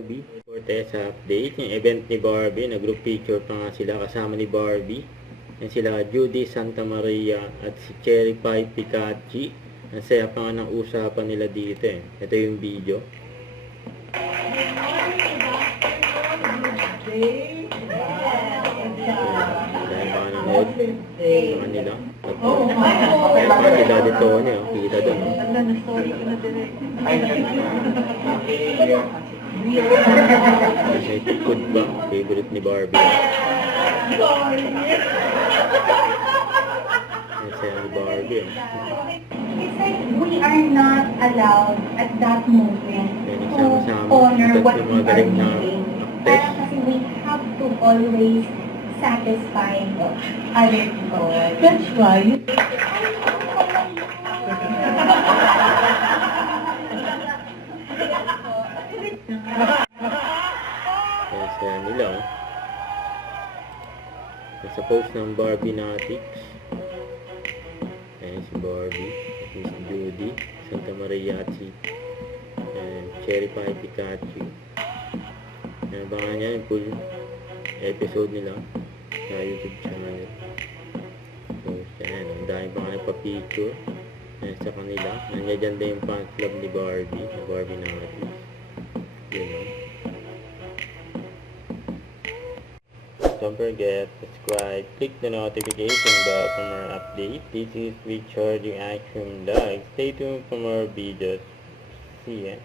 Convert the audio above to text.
Barbie. Fortesa update, yung event ni Barbie, na group picture pa nga sila kasama ni Barbie. Yan sila Judy Santa Maria at si Cherry Pie Pikachi. Ang saya pa nga ng usapan nila dito eh. Ito yung video. Dahil pa nga nanood sa kanila. Kaya pa si Daddy Tony, kita doon. Kasi food ba? Favorite ni Barbie. Kasi ni Barbie. It's like we are not allowed at that moment to honor what we are doing. Parang kasi we have to always satisfy other people. That's right. Kaya nila nasa post ng Barbie Natics. Ayan si Barbie, si Judy Santa Maria at si Cherry Pie Pikachu. Abangan niya yung full episode nila sa YouTube channel. So yan, ang dami pa nga nagpa-picture sa kanila. Nandiyan dyan din yung fan club ni Barbie, na Barbie Natics. Yun. Don't forget, subscribe, click the notification bell for more updates. This is Recharging Action Vlog. Stay tuned for more videos. See ya.